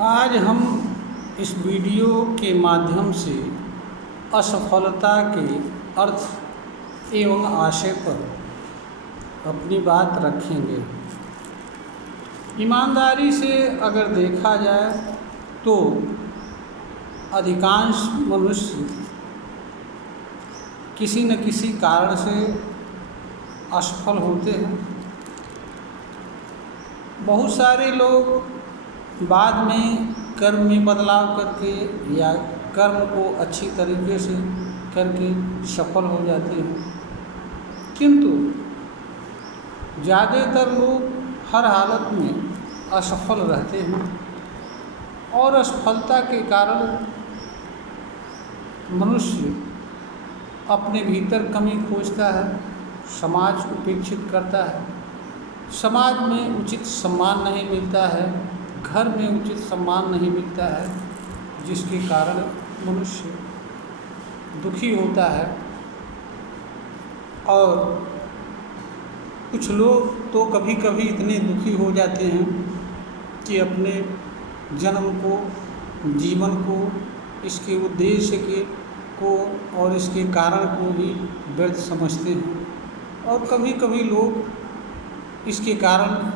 आज हम इस वीडियो के माध्यम से असफलता के अर्थ एवं आशय पर अपनी बात रखेंगे। ईमानदारी से अगर देखा जाए तो अधिकांश मनुष्य किसी न किसी कारण से असफल होते हैं। बहुत सारे लोग बाद में कर्म में बदलाव करके या कर्म को अच्छी तरीके से करके सफल हो जाते हैं, किंतु ज़्यादातर लोग हर हालत में असफल रहते हैं और असफलता के कारण मनुष्य अपने भीतर कमी खोजता है, समाज उपेक्षित करता है, समाज में उचित सम्मान नहीं मिलता है, घर में उचित सम्मान नहीं मिलता है, जिसके कारण मनुष्य दुखी होता है। और कुछ लोग तो कभी कभी इतने दुखी हो जाते हैं कि अपने जन्म को, जीवन को, इसके उद्देश्य को और इसके कारण को भी व्यर्थ समझते हैं। और कभी कभी लोग इसके कारण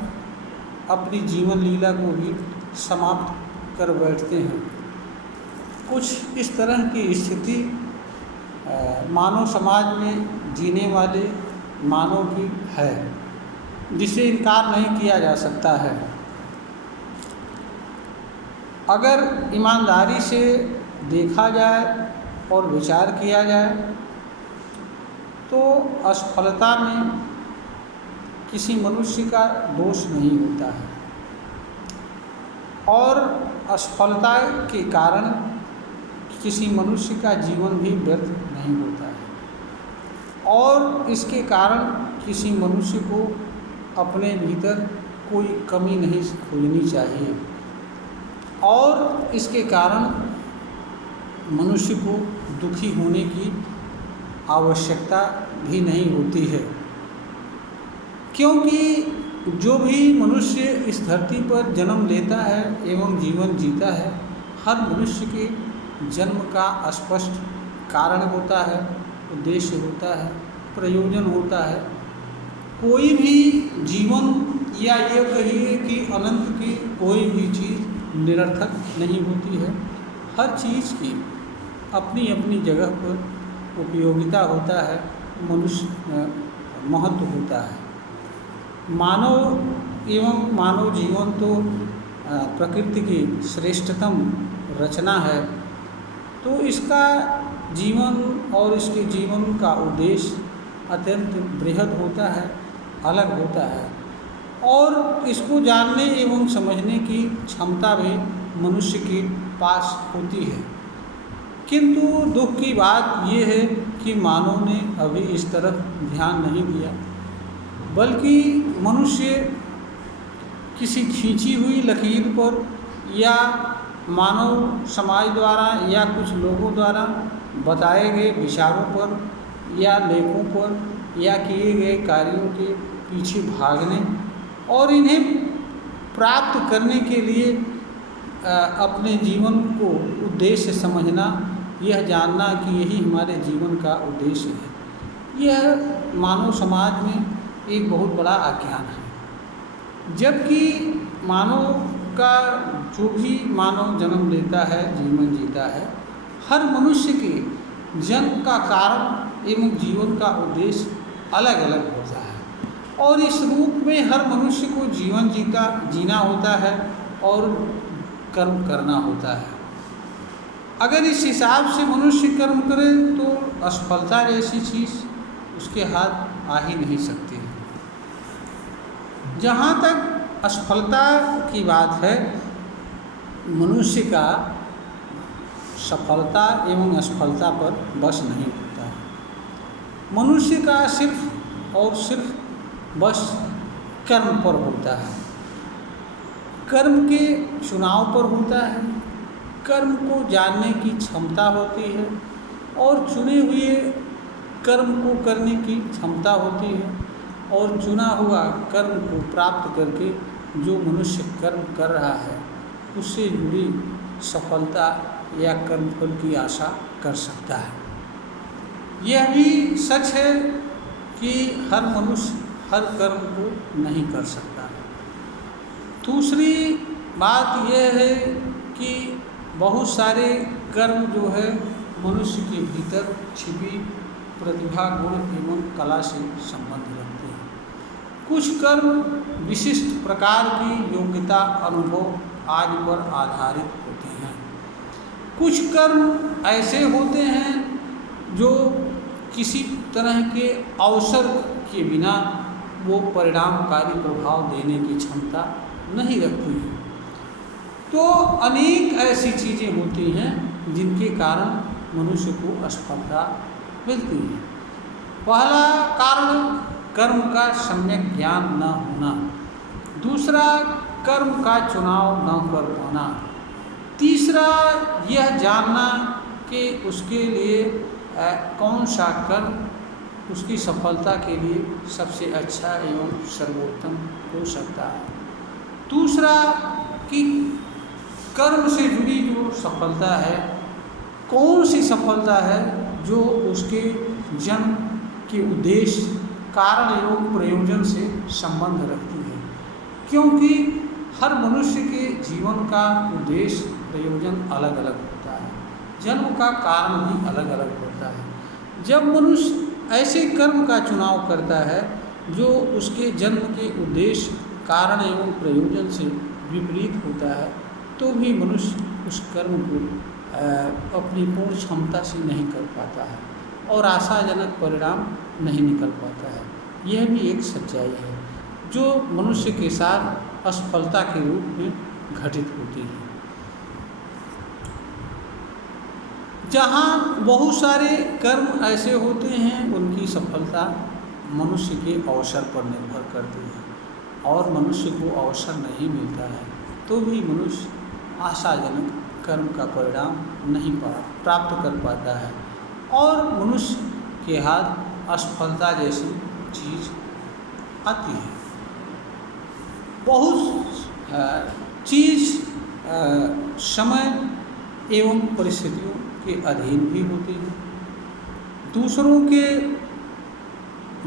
अपनी जीवन लीला को भी समाप्त कर बैठते हैं। कुछ इस तरह की स्थिति मानव समाज में जीने वाले मानव की है, जिसे इनकार नहीं किया जा सकता है। अगर ईमानदारी से देखा जाए और विचार किया जाए तो असफलता में किसी मनुष्य का दोष नहीं होता है और असफलता के कारण किसी मनुष्य का जीवन भी व्यर्थ नहीं होता है और इसके कारण किसी मनुष्य को अपने भीतर कोई कमी नहीं खोजनी चाहिए और इसके कारण मनुष्य को दुखी होने की आवश्यकता भी नहीं होती है, क्योंकि जो भी मनुष्य इस धरती पर जन्म लेता है एवं जीवन जीता है, हर मनुष्य के जन्म का स्पष्ट कारण होता है, उद्देश्य होता है, प्रयोजन होता है। कोई भी जीवन या ये कहिए कि अनंत की कोई भी चीज़ निरर्थक नहीं होती है। हर चीज़ की अपनी अपनी जगह पर उपयोगिता होता है, मनुष्य महत्व होता है। मानव एवं मानव जीवन तो प्रकृति की श्रेष्ठतम रचना है, तो इसका जीवन और इसके जीवन का उद्देश्य अत्यंत बृहद होता है, अलग होता है और इसको जानने एवं समझने की क्षमता भी मनुष्य के पास होती है। किंतु दुख की बात ये है कि मानव ने अभी इस तरफ ध्यान नहीं दिया, बल्कि मनुष्य किसी खींची हुई लकीर पर या मानव समाज द्वारा या कुछ लोगों द्वारा बताए गए विचारों पर या लेखों पर या किए गए कार्यों के पीछे भागने और इन्हें प्राप्त करने के लिए अपने जीवन को उद्देश्य समझना, यह जानना कि यही हमारे जीवन का उद्देश्य है, यह मानव समाज में एक बहुत बड़ा आख्यान है। जबकि मानव का जो भी मानव जन्म लेता है, जीवन जीता है, हर मनुष्य के जन्म का कारण एवं जीवन का उद्देश्य अलग अलग होता है और इस रूप में हर मनुष्य को जीवन जीना होता है और कर्म करना होता है। अगर इस हिसाब से मनुष्य कर्म करे तो असफलता जैसी चीज़ उसके हाथ आ ही नहीं सकती। जहाँ तक असफलता की बात है, मनुष्य का सफलता एवं असफलता पर बस नहीं होता है। मनुष्य का सिर्फ और सिर्फ बस कर्म पर होता है, कर्म के चुनाव पर होता है, कर्म को जानने की क्षमता होती है और चुने हुए कर्म को करने की क्षमता होती है और चुना हुआ कर्म को प्राप्त करके जो मनुष्य कर्म कर रहा है उससे जुड़ी सफलता या कर्मफल की आशा कर सकता है। यह भी सच है कि हर मनुष्य हर कर्म को नहीं कर सकता। दूसरी बात यह है कि बहुत सारे कर्म जो है मनुष्य के भीतर छिपी प्रतिभा, गुण एवं कला से संबंध रखते हैं। कुछ कर्म विशिष्ट प्रकार की योग्यता, अनुभव आदि पर आधारित होते हैं। कुछ कर्म ऐसे होते हैं जो किसी तरह के अवसर के बिना वो परिणामकारी प्रभाव देने की क्षमता नहीं रखती है। तो अनेक ऐसी चीज़ें होती हैं जिनके कारण मनुष्य को असफलता मिलती है। पहला कारण कर्म का सम्यक ज्ञान न होना, दूसरा कर्म का चुनाव न कर पाना, तीसरा यह जानना कि उसके लिए कौन सा कर्म उसकी सफलता के लिए सबसे अच्छा एवं सर्वोत्तम हो सकता है। दूसरा कि कर्म से जुड़ी जो सफलता है, कौन सी सफलता है जो उसके जन्म के उद्देश्य, कारण एवं प्रयोजन से संबंध रखती है। क्योंकि हर मनुष्य के जीवन का उद्देश्य, प्रयोजन अलग अलग होता है, जन्म का कारण भी अलग अलग होता है। जब मनुष्य ऐसे कर्म का चुनाव करता है जो उसके जन्म के उद्देश्य, कारण एवं प्रयोजन से विपरीत होता है, तो भी मनुष्य उस कर्म को अपनी पूर्ण क्षमता से नहीं कर पाता है और आशाजनक परिणाम नहीं निकल पाता है। यह भी एक सच्चाई है जो मनुष्य के साथ असफलता के रूप में घटित होती है। जहाँ बहुत सारे कर्म ऐसे होते हैं उनकी सफलता मनुष्य के अवसर पर निर्भर करती है और मनुष्य को अवसर नहीं मिलता है तो भी मनुष्य आशाजनक कर्म का परिणाम नहीं प्राप्त कर पाता है और मनुष्य के हाथ असफलता जैसी चीज़ आती है। बहुत चीज़ समय एवं परिस्थितियों के अधीन भी होती है, दूसरों के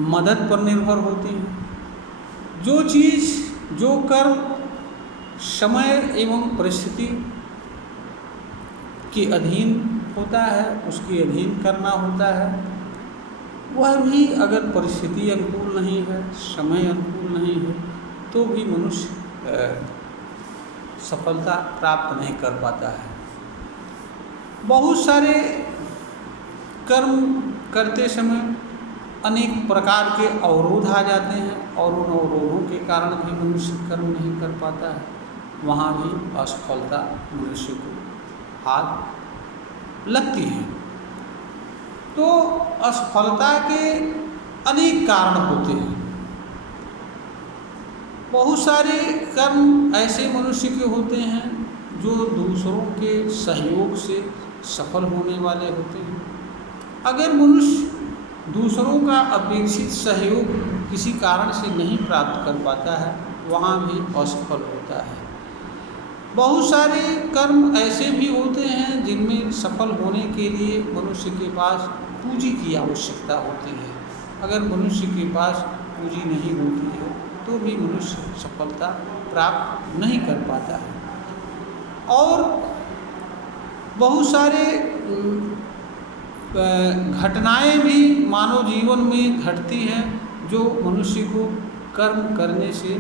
मदद पर निर्भर होती है। जो चीज़, जो कर्म समय एवं परिस्थिति के अधीन होता है, उसके अधीन करना होता है, वह भी अगर परिस्थिति अनुकूल नहीं है, समय अनुकूल नहीं है, तो भी मनुष्य सफलता प्राप्त नहीं कर पाता है। बहुत सारे कर्म करते समय अनेक प्रकार के अवरोध आ जाते हैं और उन अवरोधों के कारण भी मनुष्य कर्म नहीं कर पाता है। वहाँ भी असफलता मनुष्य को हाथ लगती है। तो असफलता के अनेक कारण होते हैं। बहुत सारे कर्म ऐसे मनुष्य के होते हैं जो दूसरों के सहयोग से सफल होने वाले होते हैं। अगर मनुष्य दूसरों का अपेक्षित सहयोग किसी कारण से नहीं प्राप्त कर पाता है, वहाँ भी असफल होता है। बहुत सारे कर्म ऐसे भी होते हैं जिनमें सफल होने के लिए मनुष्य के पास पूंजी की आवश्यकता होती है। अगर मनुष्य के पास पूंजी नहीं होती है तो भी मनुष्य सफलता प्राप्त नहीं कर पाता है। और बहुत सारे घटनाएं भी मानव जीवन में घटती हैं जो मनुष्य को कर्म करने से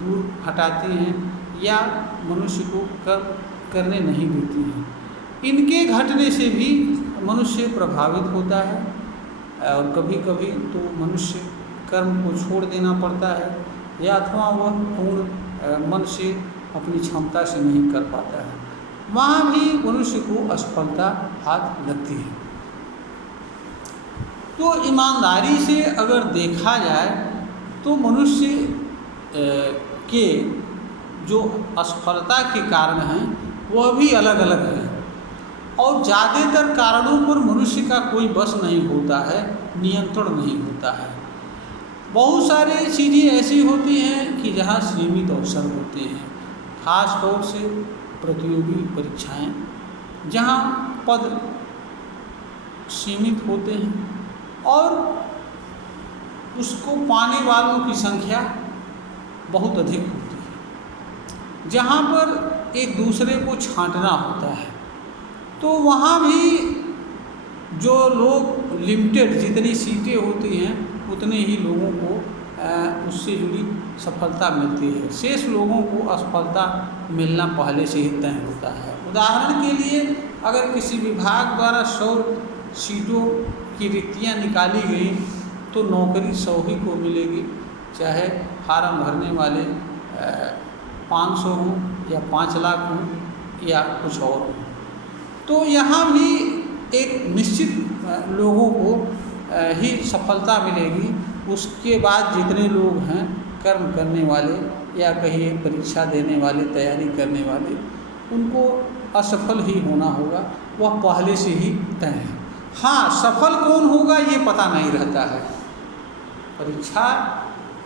दूर हटाती हैं या मनुष्य को कर्म करने नहीं देती हैं। इनके घटने से भी मनुष्य प्रभावित होता है और कभी कभी तो मनुष्य कर्म को छोड़ देना पड़ता है या अथवा वह पूर्ण मन से अपनी क्षमता से नहीं कर पाता है। वहाँ भी मनुष्य को असफलता हाथ लगती है। तो ईमानदारी से अगर देखा जाए तो मनुष्य के जो असफलता के कारण हैं वह भी अलग अलग हैं और ज़्यादातर कारणों पर मनुष्य का कोई बस नहीं होता है, नियंत्रण नहीं होता है। बहुत सारी चीज़ें ऐसी होती हैं कि जहाँ सीमित अवसर होते हैं। खास तौर से प्रतियोगी परीक्षाएं, जहां पद सीमित होते हैं और उसको पाने वालों की संख्या बहुत अधिक होती है, जहाँ पर एक दूसरे को छांटना होता है। तो वहाँ भी जो लोग लिमिटेड जितनी सीटें होती हैं उतने ही लोगों को उससे जुड़ी सफलता मिलती है, शेष लोगों को असफलता मिलना पहले से ही तय होता है। उदाहरण के लिए अगर किसी विभाग द्वारा 100 सीटों की रिक्तियाँ निकाली गई तो नौकरी 100 ही को मिलेगी, चाहे फार्म भरने वाले 500 हों या 5 लाख हों या कुछ और हों। तो यहाँ भी एक निश्चित लोगों को ही सफलता मिलेगी, उसके बाद जितने लोग हैं कर्म करने वाले या कहीं परीक्षा देने वाले, तैयारी करने वाले, उनको असफल ही होना होगा, वह पहले से ही तय है। हाँ, सफल कौन होगा ये पता नहीं रहता है परीक्षा,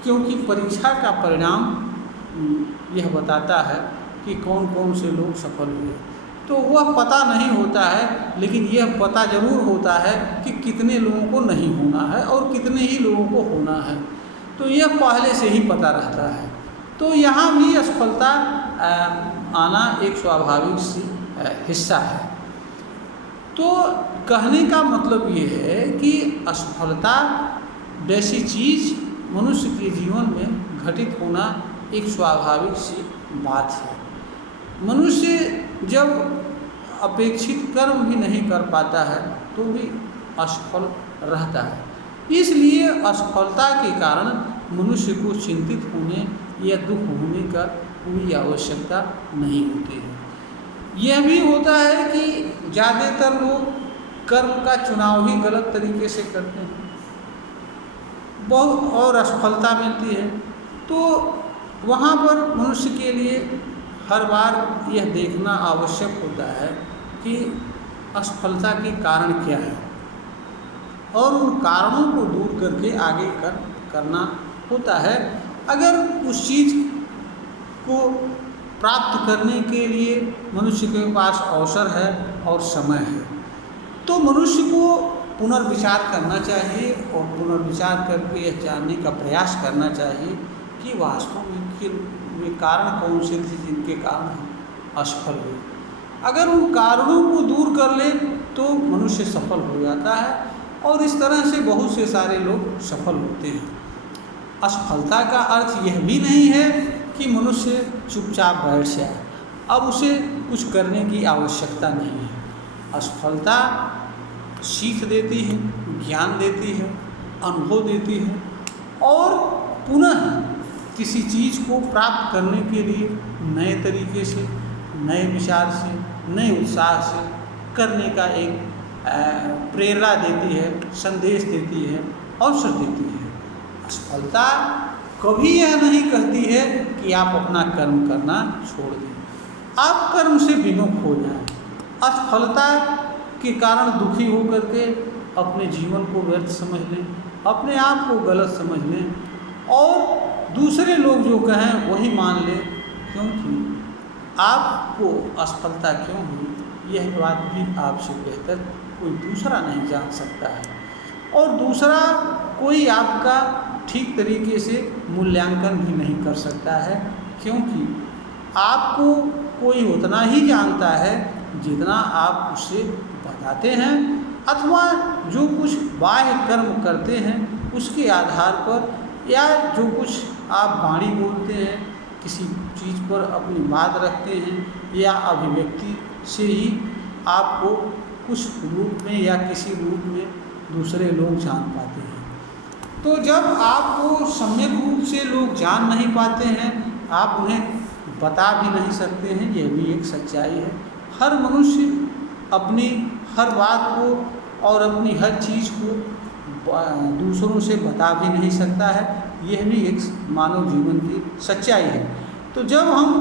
क्योंकि परीक्षा का परिणाम यह बताता है कि कौन कौन से लोग सफल हुए, तो वह पता नहीं होता है, लेकिन यह पता जरूर होता है कि कितने लोगों को नहीं होना है और कितने ही लोगों को होना है, तो यह पहले से ही पता रहता है। तो यहाँ भी असफलता आना एक स्वाभाविक सी हिस्सा है। तो कहने का मतलब ये है कि असफलता जैसी चीज़ मनुष्य के जीवन में घटित होना एक स्वाभाविक सी बात है। मनुष्य जब अपेक्षित कर्म भी नहीं कर पाता है तो भी असफल रहता है, इसलिए असफलता के कारण मनुष्य को चिंतित होने या दुख होने का कोई आवश्यकता नहीं होती है। यह भी होता है कि ज़्यादातर लोग कर्म का चुनाव ही गलत तरीके से करते हैं बहुत और असफलता मिलती है। तो वहाँ पर मनुष्य के लिए हर बार यह देखना आवश्यक होता है कि असफलता के कारण क्या है और उन कारणों को दूर करके आगे करना होता है। अगर उस चीज़ को प्राप्त करने के लिए मनुष्य के पास अवसर है और समय है तो मनुष्य को पुनर्विचार करना चाहिए और पुनर्विचार करके यह जानने का प्रयास करना चाहिए कि वास्तव में वे कारण कौन से थे जिनके कारण हम असफल हुए। अगर उन कारणों को दूर कर ले तो मनुष्य सफल हो जाता है और इस तरह से बहुत से सारे लोग सफल होते हैं। असफलता का अर्थ यह भी नहीं है कि मनुष्य चुपचाप बैठ जाए, अब उसे कुछ करने की आवश्यकता नहीं है। असफलता सीख देती है, ज्ञान देती है, अनुभव देती है और पुनः किसी चीज़ को प्राप्त करने के लिए नए तरीके से, नए विचार से, नए उत्साह से करने का एक प्रेरणा देती है, संदेश देती है, अवसर देती है। असफलता कभी यह नहीं कहती है कि आप अपना कर्म करना छोड़ दें, आप कर्म से विमुख हो जाएं। असफलता के कारण दुखी होकर के अपने जीवन को व्यर्थ समझ लें, अपने आप को गलत समझ लें और दूसरे लोग जो कहें वही मान लें, क्योंकि आपको असफलता क्यों हुई यह बात भी आपसे बेहतर कोई दूसरा नहीं जान सकता है और दूसरा कोई आपका ठीक तरीके से मूल्यांकन भी नहीं कर सकता है, क्योंकि आपको कोई उतना ही जानता है जितना आप उससे बताते हैं अथवा जो कुछ बाह्य कर्म करते हैं उसके आधार पर, या जो कुछ आप वाणी बोलते हैं, किसी चीज़ पर अपनी बात रखते हैं या अभिव्यक्ति से ही आपको कुछ रूप में या किसी रूप में दूसरे लोग जान पाते हैं। तो जब आपको सम्यक रूप से लोग जान नहीं पाते हैं, आप उन्हें बता भी नहीं सकते हैं, यह भी एक सच्चाई है। हर मनुष्य अपनी हर बात को और अपनी हर चीज़ को दूसरों से बता भी नहीं सकता है, यह भी एक मानव जीवन की सच्चाई है। तो जब हम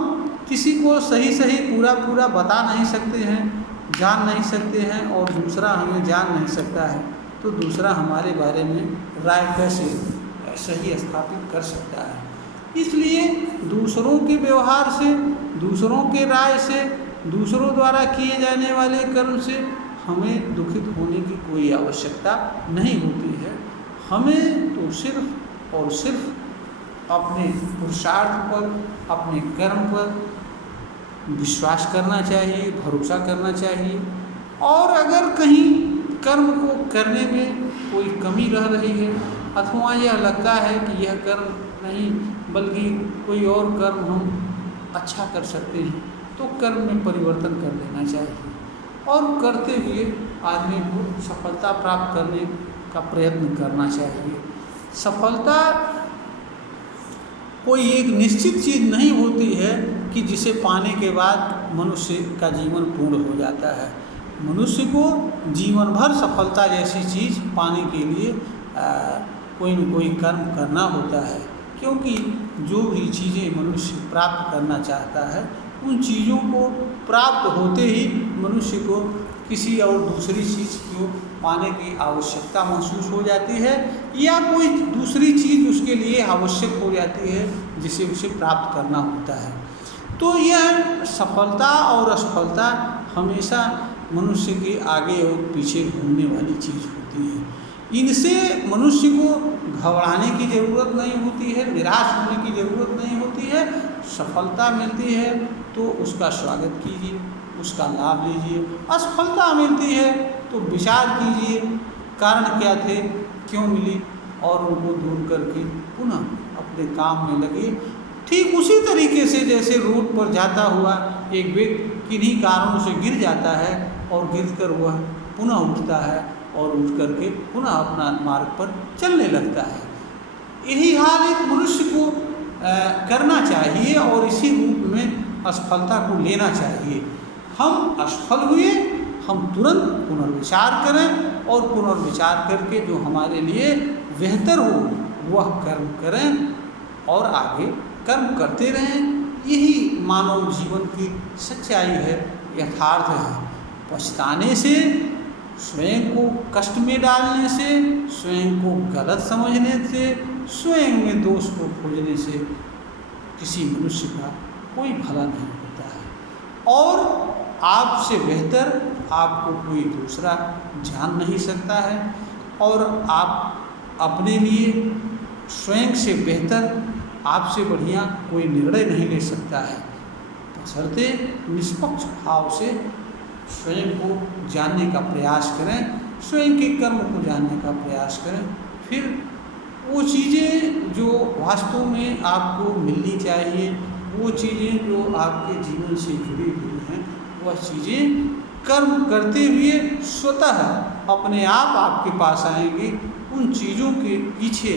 किसी को सही सही पूरा पूरा बता नहीं सकते हैं, जान नहीं सकते हैं और दूसरा हमें जान नहीं सकता है, तो दूसरा हमारे बारे में राय कैसे सही स्थापित कर सकता है। इसलिए दूसरों के व्यवहार से, दूसरों के राय से दूसरों द्वारा किए जाने वाले कर्म से हमें दुखित होने की कोई आवश्यकता नहीं होती है। हमें तो सिर्फ और सिर्फ अपने पुरुषार्थ पर, अपने कर्म पर विश्वास करना चाहिए, भरोसा करना चाहिए। और अगर कहीं कर्म को करने में कोई कमी रह रही है अथवा यह लगता है कि यह कर्म नहीं बल्कि कोई और कर्म हम अच्छा कर सकते हैं, तो कर्म में परिवर्तन कर लेना चाहिए और करते हुए आदमी को सफलता प्राप्त करने का प्रयत्न करना चाहिए। सफलता कोई एक निश्चित चीज़ नहीं होती है कि जिसे पाने के बाद मनुष्य का जीवन पूर्ण हो जाता है। मनुष्य को जीवन भर सफलता जैसी चीज़ पाने के लिए कोई न कोई कर्म करना होता है, क्योंकि जो भी चीज़ें मनुष्य प्राप्त करना चाहता है उन चीज़ों को प्राप्त होते ही मनुष्य को किसी और दूसरी चीज़ को पाने की आवश्यकता महसूस हो जाती है या कोई दूसरी चीज़ उसके लिए आवश्यक हो जाती है जिसे उसे प्राप्त करना होता है। तो यह सफलता और असफलता हमेशा मनुष्य के आगे और पीछे घूमने वाली चीज़ होती है। इनसे मनुष्य को घबराने की ज़रूरत नहीं होती है, निराश होने की ज़रूरत नहीं होती है। सफलता मिलती है तो उसका स्वागत कीजिए, उसका लाभ लीजिए। असफलता मिलती है तो विचार कीजिए कारण क्या थे, क्यों मिली, और उनको दूर करके पुनः अपने काम में लगे। ठीक उसी तरीके से जैसे रोड पर जाता हुआ एक व्यक्ति किन्हीं कारणों से गिर जाता है और गिरकर वह पुनः उठता है और उठ करके पुनः अपना मार्ग पर चलने लगता है। यही हाल एक मनुष्य को करना चाहिए और इसी रूप में असफलता को लेना चाहिए। हम असफल हुए, हम तुरंत पुनर्विचार करें और पुनर्विचार करके जो हमारे लिए बेहतर हो वह कर्म करें और आगे कर्म करते रहें। यही मानव जीवन की सच्चाई है, यथार्थ है। पछताने से, स्वयं को कष्ट में डालने से, स्वयं को गलत समझने से, स्वयं में दोष को खोजने से किसी मनुष्य का कोई भला नहीं होता है और आपसे बेहतर आपको कोई दूसरा जान नहीं सकता है और आप अपने लिए स्वयं से बेहतर, आपसे बढ़िया कोई निर्णय नहीं ले सकता है। बशर्ते निष्पक्ष भाव से स्वयं को जानने का प्रयास करें, स्वयं के कर्म को जानने का प्रयास करें। फिर वो चीज़ें जो वास्तव में आपको मिलनी चाहिए, वो चीज़ें जो आपके जीवन से जुड़ी हुई हैं, वह चीज़ें कर्म करते हुए स्वतः अपने आप आपके पास आएंगी। उन चीज़ों के पीछे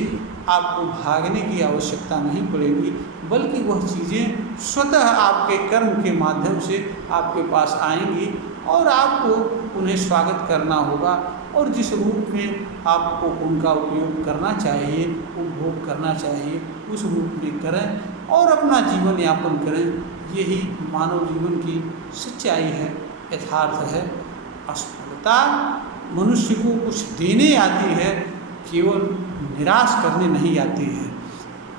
आपको भागने की आवश्यकता नहीं पड़ेगी, बल्कि वह चीज़ें स्वतः आपके कर्म के माध्यम से आपके पास आएंगी और आपको उन्हें स्वागत करना होगा और जिस रूप में आपको उनका उपयोग करना चाहिए, उपभोग करना चाहिए, उस रूप में करें और अपना जीवन यापन करें। यही मानव जीवन की सच्चाई है, यथार्थ है। असफलता मनुष्य को कुछ देने आती है, केवल निराश करने नहीं आती है।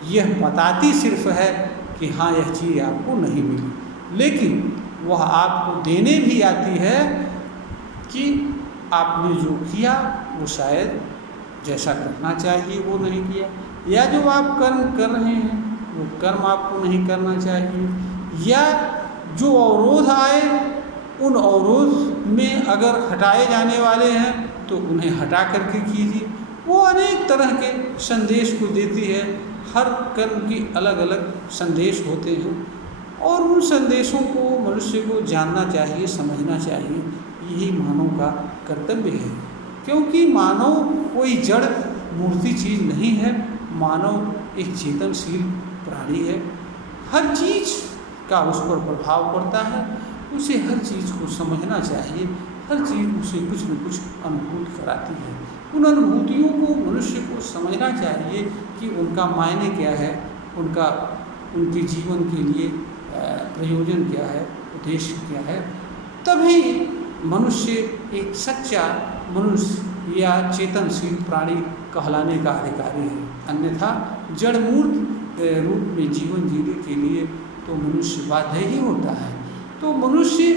यह बताती सिर्फ है कि हाँ यह चीज़ आपको नहीं मिली, लेकिन वह आपको देने भी आती है कि आपने जो किया वो शायद जैसा करना चाहिए वो नहीं किया, या जो आप कर्म कर रहे हैं वो कर्म आपको नहीं करना चाहिए, या जो अवरोध आए उन अवरोध में अगर हटाए जाने वाले हैं तो उन्हें हटा करके कीजिए। वो अनेक तरह के संदेश को देती है। हर कर्म की अलग अलग संदेश होते हैं और उन संदेशों को मनुष्य को जानना चाहिए, समझना चाहिए। यही मानव का कर्तव्य है, क्योंकि मानव कोई जड़ मूर्ति चीज़ नहीं है। मानव एक चेतनशील प्राणी है। हर चीज़ का उस पर प्रभाव पड़ता है, उसे हर चीज़ को समझना चाहिए। हर चीज़ उसे कुछ न कुछ अनुभूत कराती है। उन अनुभूतियों को मनुष्य को समझना चाहिए कि उनका मायने क्या है, उनके जीवन के लिए प्रयोजन क्या है, उद्देश्य क्या है। तभी मनुष्य एक सच्चा मनुष्य या चेतनशील प्राणी कहलाने का अधिकारी है। अन्यथा जड़मूर्त रूप में जीवन जीने के लिए तो मनुष्य बाध्य ही होता है। तो मनुष्य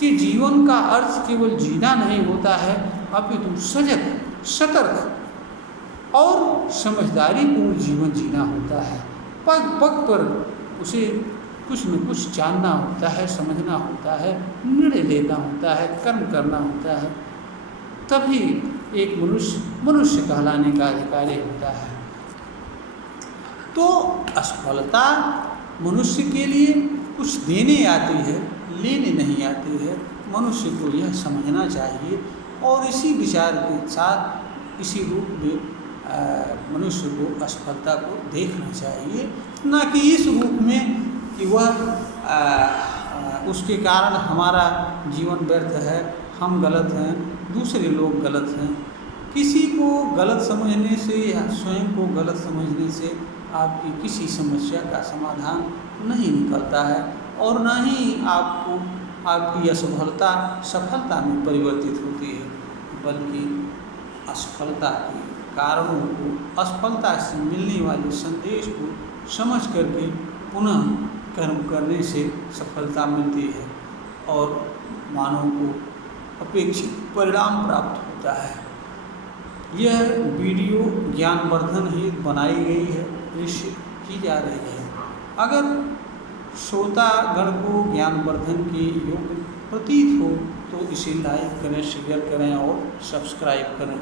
के जीवन का अर्थ केवल जीना नहीं होता है, अपितु सजग, सतर्क और समझदारीपूर्ण जीवन जीना होता है। पग पग पर उसे कुछ न कुछ जानना होता है, समझना होता है, निर्णय लेना होता है, कर्म करना होता है, तभी एक मनुष्य मनुष्य कहलाने का अधिकारी होता है। तो असफलता मनुष्य के लिए कुछ देने आती है, लेने नहीं आती है। मनुष्य को यह समझना चाहिए और इसी विचार के साथ इसी रूप में मनुष्य को असफलता को देखना चाहिए, न कि इस रूप में कि वह उसके कारण हमारा जीवन व्यर्थ है, हम गलत हैं, दूसरे लोग गलत हैं। किसी को गलत समझने से या स्वयं को गलत समझने से आपकी किसी समस्या का समाधान नहीं निकलता है और न ही आपको आपकी असफलता सफलता में परिवर्तित होती है, बल्कि असफलता के कारणों को, असफलता से मिलने वाले संदेश को समझ करके पुनः कर्म करने से सफलता मिलती है और मानव को अपेक्षित परिणाम प्राप्त होता है। यह वीडियो ज्ञानवर्धन हेतु बनाई गई है, निश्चित की जा रही है। अगर श्रोतागण को ज्ञानवर्धन के योग्य प्रतीत हो तो इसे लाइक करें, शेयर करें और सब्सक्राइब करें।